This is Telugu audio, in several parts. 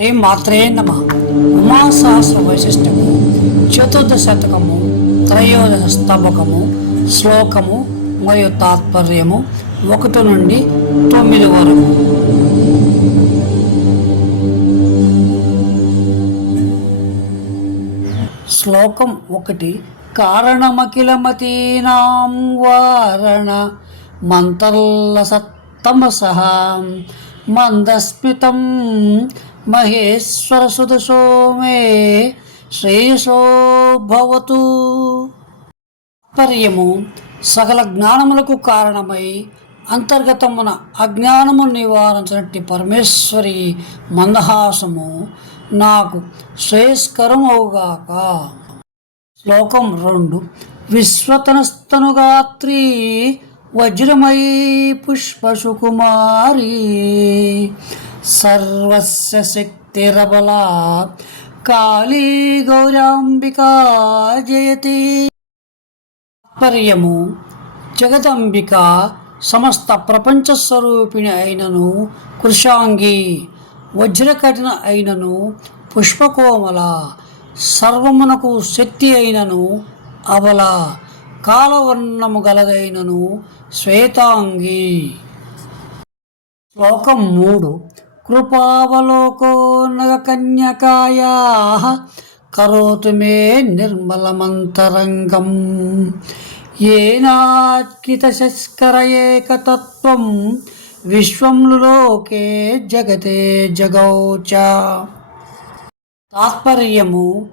శ్రీ మాత్రే నమ. ఉమాసహస్ర వైశిష్టము చతుర్థ శతకము త్రయోదశ స్తబకము శ్లోకము మరియు తాత్పర్యము ఒకటి నుండి తొమ్మిది వరకు. శ్లోకం ఒకటి కారణమఖిలమతీనాం వారణ మంతర్లసత్తమస మందస్మితం మహేశ్వర సుదశో మే శ్రేయసో భవతు. తాత్పర్యము సకల జ్ఞానములకు కారణమై అంతర్గతమున అజ్ఞానము నివారించినట్టి పరమేశ్వరి మందహాసము నాకు శ్రేయస్కరమవుగాక. శ్లోకం రెండు. విశ్వతనస్తనుగాత్రి వజ్రమయీ పుష్పసుకుమారి. సర్వస్య శక్తిరబలా కాళీ గౌరాంబికా జయతి తాత్పర్యము జగదంబిక సమస్త ప్రపంచ స్వరూపిణి అయినను కృషాంగి వజ్రకఠిన అయినను పుష్పకోమల సర్వమునకు శక్తి అయినను అబల కాలవర్ణము గలదైనను శ్వేతాంగి. శ్లోకం మూడు కృపావలోకో నగకన్యకాయా కరోతు మే నిర్మలమంతరంగం. ఏనాత్కిత శస్కర లోకే జగతే జగౌచ. తాత్పర్యము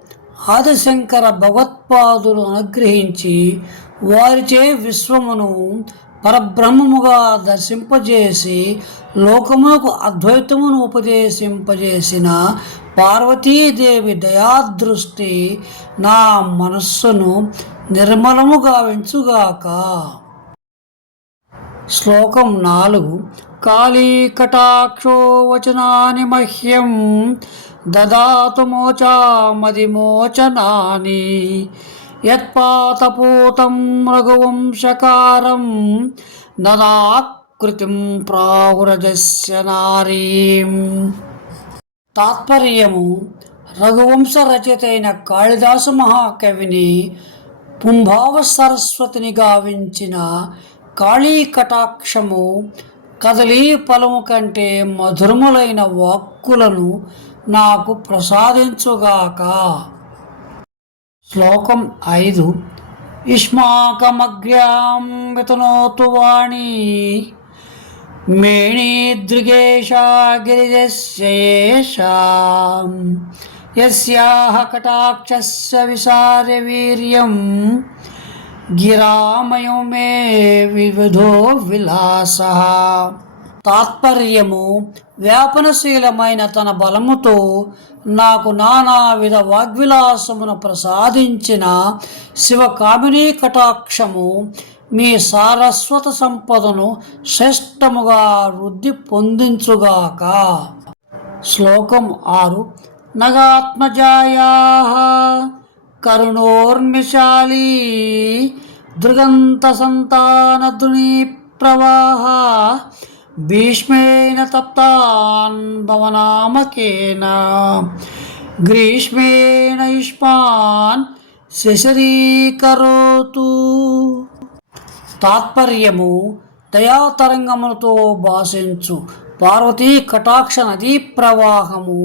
ఆదిశంకర భగవత్పాదులు అనుగ్రహించి వారిచే విశ్వమును పరబ్రహ్మముగా దర్శింపజేసి లోకమునకు అద్వైతమును ఉపదేశింపజేసిన పార్వతీదేవి దయాదృష్టి నా మనస్సును నిర్మలముగా గావించుగాక శ్లోకం నాలుగు. కాళీ కటాక్షో వచనాని మహ్యం దదాతు మోచామదిమోచనాని యత్పాతపూతం రఘువంశకారం నదాకృతిం ప్రాహురజస్య నారీం. తాత్పర్యము రఘువంశ రచయితైన కాళిదాసు మహాకవిని పుంభావ సరస్వతిని గావించిన కాళీ కటాక్షము కదలీ పలము కంటే మధురములైన వాక్కులను నాకు ప్రసాదించుగాక. శ్లోకం ఐదు. ఇష్మాకమగ్ర్యాం వితనోతు వాణి. మేణీదృగేశా గిరిజస్యేషాం యస్యాహ కటాక్షస్య విసార్యవీర్యం గిరామయం మే వివిధో విలాస. తాత్పర్యము వ్యాపనశీలమైన తన బలముతో నాకు నానావిధ వాగ్విలాసమును ప్రసాదించిన శివకామినీ కటాక్షము మీ సారస్వత సంపదను శ్రేష్టముగా వృద్ధి పొందించుగాక. శ్లోకం ఆరు. నగాత్మజాయా కరుణోర్మిశాలీ దృగంత సంతానదుని ప్రవాహ భీష్మేణ తప్తాన్ భవనామకేన గ్రీష్మేణ యుష్మాన్ శశరీకరోతు తాత్పర్యము దయాతరంగములతో భాషించు పార్వతీ కటాక్ష నదీ ప్రవాహము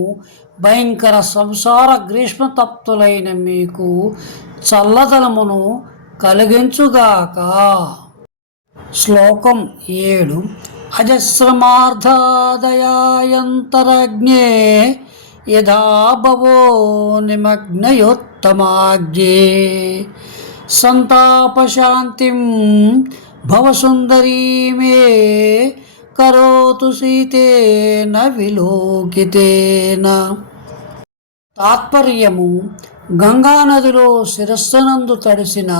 భయంకర సంసార గ్రీష్మతప్తులైన మీకు చల్లదనమును కలిగించుగాక శ్లోకం ఏడు। అజస్రమార్ధాదయాంతరజ్ఞే యథా భవో నిమగ్నయోత్తమాగ్యే సంతాపశాంతిం భవసుందరీ మే కరోతు సీతేన విలోకితేన తాత్పర్యము గంగానదిలో శిరస్సునందు తడిసిన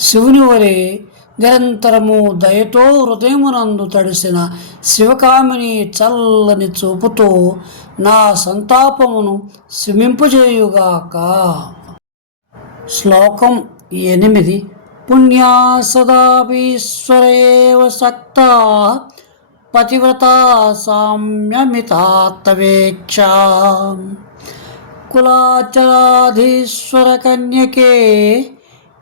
శివుని వలె నిరంతరము దయతో హృదయమునందు తడిసిన శివకామిని చల్లని చూపుతో నా సంతాపమును శమింపజేయుగాక శ్లోకం ఎనిమిది. పుణ్యా సదాపీశ్వరేవ సక్త పతివ్రత సామ్యమితాత్తవేక్ష కులాచరాధీశ్వర కన్యకే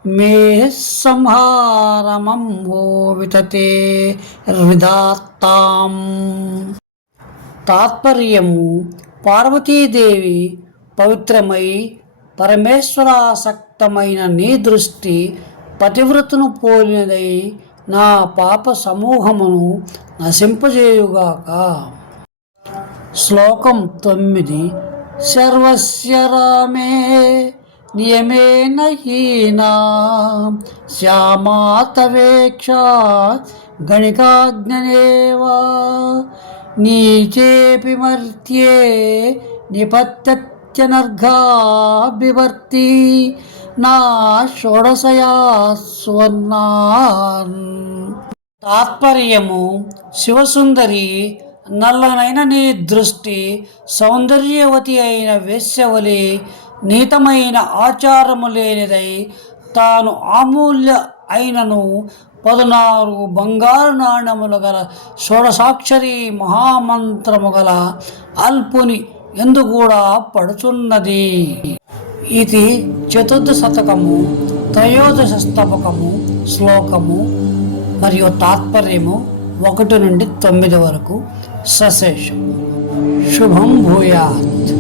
మే సంహారమంభో వితతే హృదాత్తాం తాత్పర్యము పార్వతీదేవి పవిత్రమై పరమేశ్వరాసక్తమైన నీ దృష్టి పతివ్రతను పోలినదై నా పాప సమూహమును నశింపజేయుగాక. శ్లోకం తొమ్మిది. సర్వస్య రామే. నియమేన హీనా శ్యామాతవేక్ష గణికాజ్ఞనేవా? నీచేపి మర్త్యే నిపత్యత్యనర్ఘా నా షోడశయా స్వర్ణాన్. తాత్పర్యము శివసుందరి నల్లనైన నీ దృష్టి సౌందర్యవతి అయిన వేశ్యవలి నీతమైన ఆచారము లేనిదై తాను అమూల్య అయినను పదునారు బంగారు నాణ్యములు గల షోడసాక్షరి మహామంత్రము గల అల్పుని ఎందు కూడా పడుచున్నది. ఇది చతుర్థ శతకము త్రయోదశ స్తపకము శ్లోకము మరియు తాత్పర్యము ఒకటి నుండి తొమ్మిది వరకు సశేషం. శుభం భూయాత్.